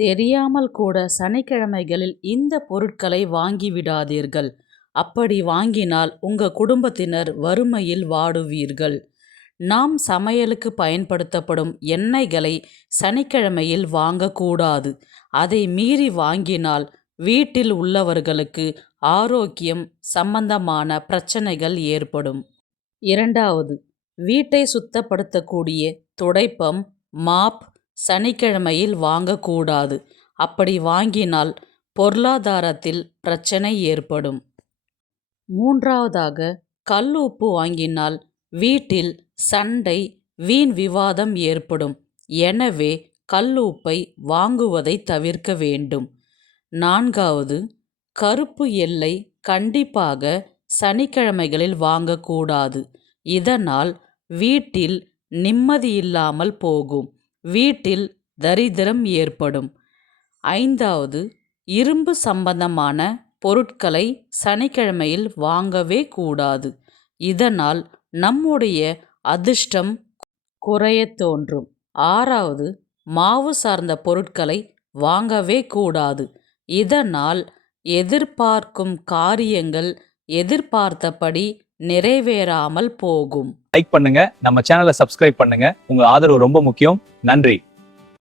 தெரியாமல் கூட சனிக்கிழமைகளில் இந்த பொருட்களை வாங்கிவிடாதீர்கள். அப்படி வாங்கினால் உங்க குடும்பத்தினர் வறுமையில் வாடுவீர்கள். நாம் சமையலுக்கு பயன்படுத்தப்படும் எண்ணெய்களை சனிக்கிழமையில் வாங்கக்கூடாது. அதை மீறி வாங்கினால் வீட்டில் உள்ளவர்களுக்கு ஆரோக்கியம் சம்பந்தமான பிரச்சனைகள் ஏற்படும். இரண்டாவது, வீட்டை சுத்தப்படுத்தக்கூடிய துடைப்பம், மாப் சனிக்கிழமையில் வாங்கக்கூடாது. அப்படி வாங்கினால் பொருளாதாரத்தில் பிரச்சனை ஏற்படும். மூன்றாவதாக, கல் உப்பு வாங்கினால் வீட்டில் சண்டை, வீண் விவாதம் ஏற்படும். எனவே கல் உப்பை வாங்குவதை தவிர்க்க வேண்டும். நான்காவது, கருப்பு எள்ளை கண்டிப்பாக சனிக்கிழமைகளில் வாங்கக்கூடாது. இதனால் வீட்டில் நிம்மதியில்லாமல் போகும். வீட்டில் தரித்திரம் ஏற்படும். ஐந்தாவது, இரும்பு சம்பந்தமான பொருட்களை சனிக்கிழமையில் வாங்கவே கூடாது. இதனால் நம்முடைய அதிர்ஷ்டம் குறையத் தோன்றும். ஆறாவது, மாவு சார்ந்த பொருட்களை வாங்கவே கூடாது. இதனால் எதிர்பார்க்கும் காரியங்கள் எதிர்பார்த்தபடி நிறைவேறாமல் போகும். லைக் பண்ணுங்க, நம்ம சேனலை சப்ஸ்கிரைப் பண்ணுங்க. உங்க ஆதரவு ரொம்ப முக்கியம். நன்றி.